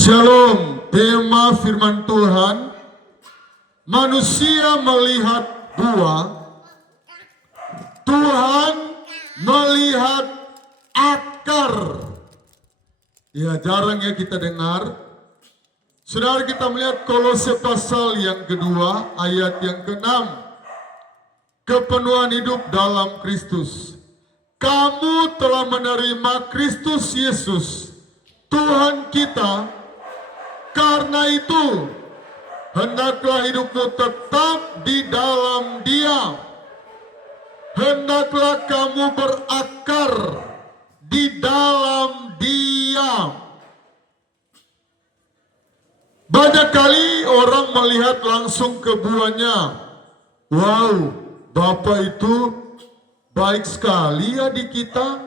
Shalom, tema firman Tuhan, manusia melihat buah, Tuhan melihat akar. Ya, jarang ya kita dengar. Saudara, kita melihat Kolose pasal yang kedua, ayat yang ke-6. Kepenuhan hidup dalam Kristus. Kamu telah menerima Kristus Yesus, Tuhan kita. Karena itu, hendaklah hidupmu tetap di dalam Dia. Hendaklah kamu berakar di dalam Dia. Banyak kali orang melihat langsung ke buahnya. Wow, Bapak itu baik sekali ya di kita.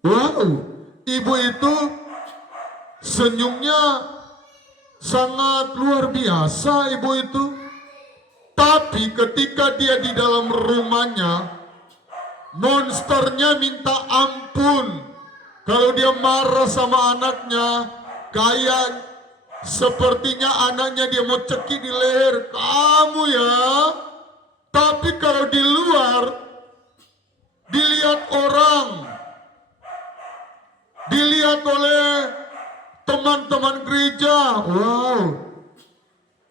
Wow, Ibu itu senyumnya sangat luar biasa, Ibu itu. Tapi ketika dia di dalam rumahnya, monsternya minta ampun. Kalau dia marah sama anaknya, kayak sepertinya anaknya dia mau cekik di leher. Kamu ya. Tapi kalau di luar, dilihat orang, dilihat oleh teman-teman gereja, wow,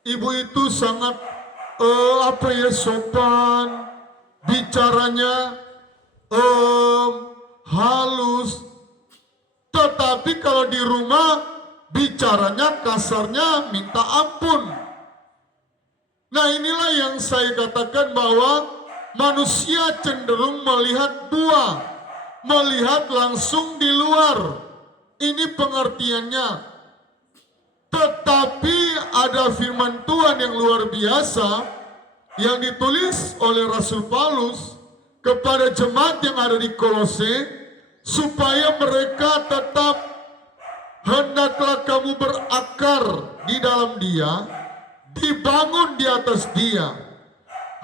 Ibu itu sangat sopan, bicaranya halus. Tetapi kalau di rumah bicaranya kasarnya minta ampun. Nah, inilah yang saya katakan bahwa manusia cenderung melihat buah, melihat langsung di luar. Ini pengertiannya. Tetapi ada firman Tuhan yang luar biasa yang ditulis oleh Rasul Paulus kepada jemaat yang ada di Kolose, supaya mereka tetap, hendaklah kamu berakar di dalam Dia, dibangun di atas Dia.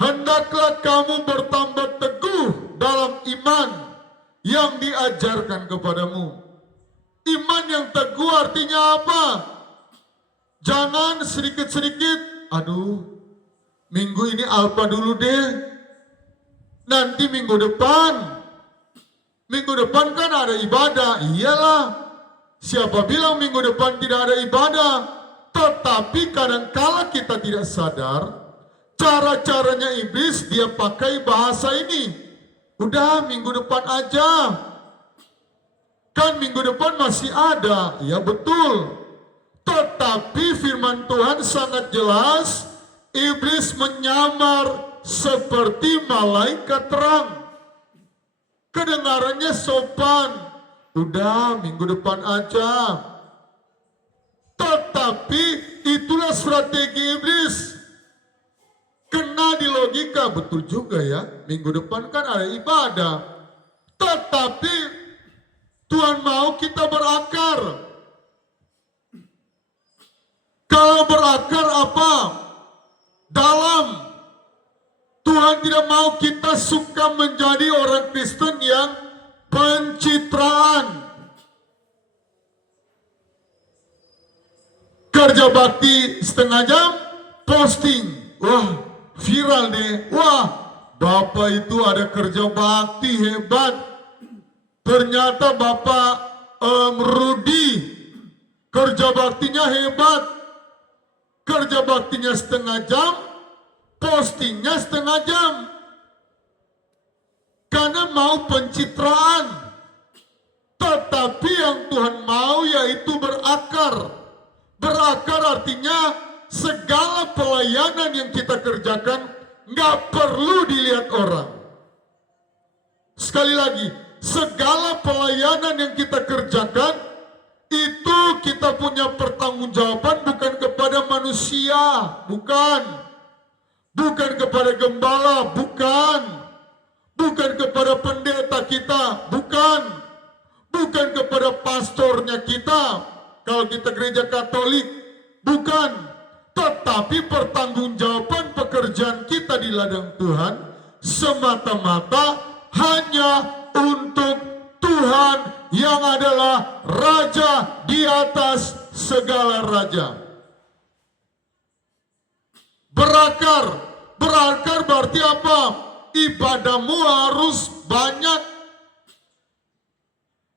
Hendaklah kamu bertambah teguh dalam iman yang diajarkan kepadamu. Iman yang teguh artinya apa? Jangan sedikit-sedikit, aduh, minggu ini alpa dulu deh, nanti minggu depan kan ada ibadah. Iyalah, siapa bilang minggu depan tidak ada ibadah? Tetapi kadangkala kita tidak sadar, cara-caranya iblis dia pakai bahasa ini. Udah minggu depan aja, kan minggu depan masih ada. Ya betul. Tetapi firman Tuhan sangat jelas, iblis menyamar seperti malaikat terang. Kedengarannya sopan, udah minggu depan aja. Tetapi itulah strategi iblis. Kena di logika, betul juga ya, minggu depan kan ada ibadah. Tetapi Tuhan mau kita berakar. Kalau berakar apa? Dalam. Tuhan tidak mau kita suka menjadi orang Kristen yang pencitraan. Kerja bakti setengah jam, posting. Wah, viral deh. Wah, Bapak itu ada kerja bakti hebat. Ternyata Bapak Rudi kerja baktinya hebat. Kerja baktinya setengah jam, postingnya setengah jam. Karena mau pencitraan. Tetapi yang Tuhan mau yaitu berakar. Berakar artinya segala pelayanan yang kita kerjakan nggak perlu dilihat orang. Sekali lagi, segala pelayanan yang kita kerjakan itu kita punya pertanggungjawaban bukan kepada manusia, bukan kepada gembala, bukan kepada pendeta kita, bukan kepada pastornya kita. Kalau kita gereja Katolik, bukan. Tetapi pertanggungjawaban pekerjaan kita di ladang Tuhan semata-mata hanya untuk Tuhan. Tuhan yang adalah Raja di atas segala raja. Berakar berarti apa? Ibadahmu harus banyak.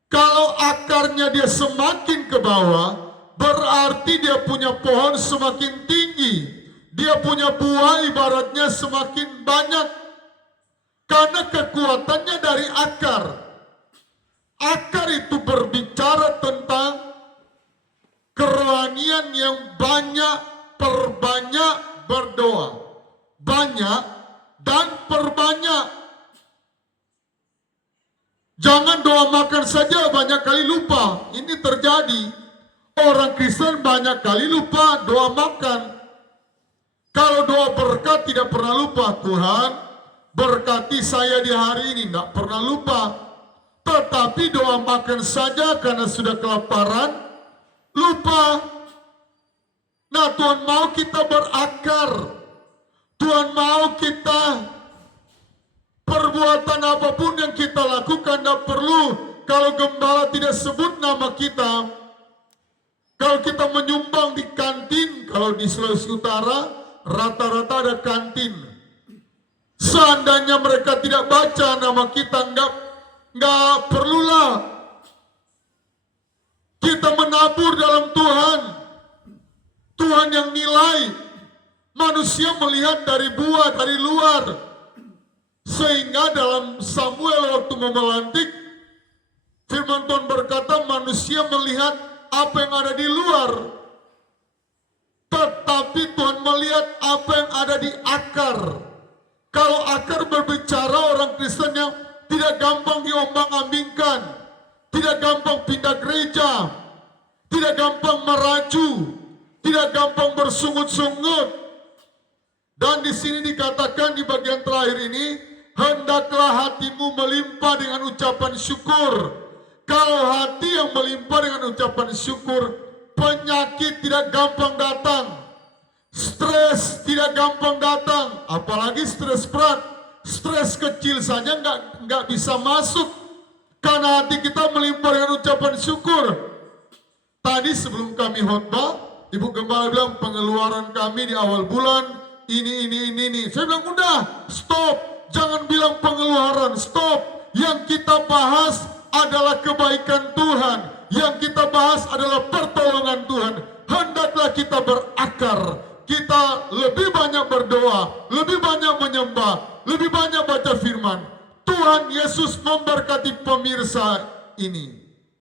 Kalau akarnya dia semakin ke bawah, berarti dia punya pohon semakin tinggi. Dia punya buah ibaratnya semakin banyak. Karena kekuatannya dari akar. Akar itu berbicara tentang kerohanian yang banyak, perbanyak, berdoa. Banyak dan perbanyak. Jangan doa makan saja banyak kali lupa. Ini terjadi. Orang Kristen banyak kali lupa doa makan. Kalau doa berkat tidak pernah lupa. Tuhan berkati saya di hari ini, tidak pernah lupa. Tetapi doa makan saja karena sudah kelaparan, lupa. Nah, Tuhan mau kita berakar. Tuhan mau kita perbuatan apapun yang kita lakukan tidak perlu. Kalau gembala tidak sebut nama kita, kalau kita menyumbang di kantin, kalau di Sulawesi Utara rata-rata ada kantin. Seandainya mereka tidak baca nama kita, nggak perlulah kita menabur dalam Tuhan. Tuhan yang nilai, manusia melihat dari buah, dari luar. Sehingga dalam Samuel waktu mau melantik, firman Tuhan berkata manusia melihat apa yang ada di luar. Tetapi Tuhan melihat apa yang ada di akar. Kalau akar berbicara, orang Kristen yang tidak gampang diombang-ambingkan, tidak gampang pindah gereja, tidak gampang meracu, tidak gampang bersungut-sungut. Dan di sini dikatakan di bagian terakhir ini, hendaklah hatimu melimpah dengan ucapan syukur. Kalau hati yang melimpah dengan ucapan syukur, penyakit tidak gampang datang, stres tidak gampang datang, apalagi stres berat. Stres kecil saja nggak bisa masuk karena hati kita melimpah dengan ucapan syukur. Tadi sebelum kami khotbah, Ibu Gembala bilang pengeluaran kami di awal bulan ini. Saya bilang udah, stop. Jangan bilang pengeluaran, stop. Yang kita bahas adalah kebaikan Tuhan. Yang kita bahas adalah pertolongan Tuhan. Hendaklah kita berakar. Kita lebih banyak berdoa, lebih banyak menyembah, lebih banyak baca firman. Tuhan Yesus memberkati pemirsa ini.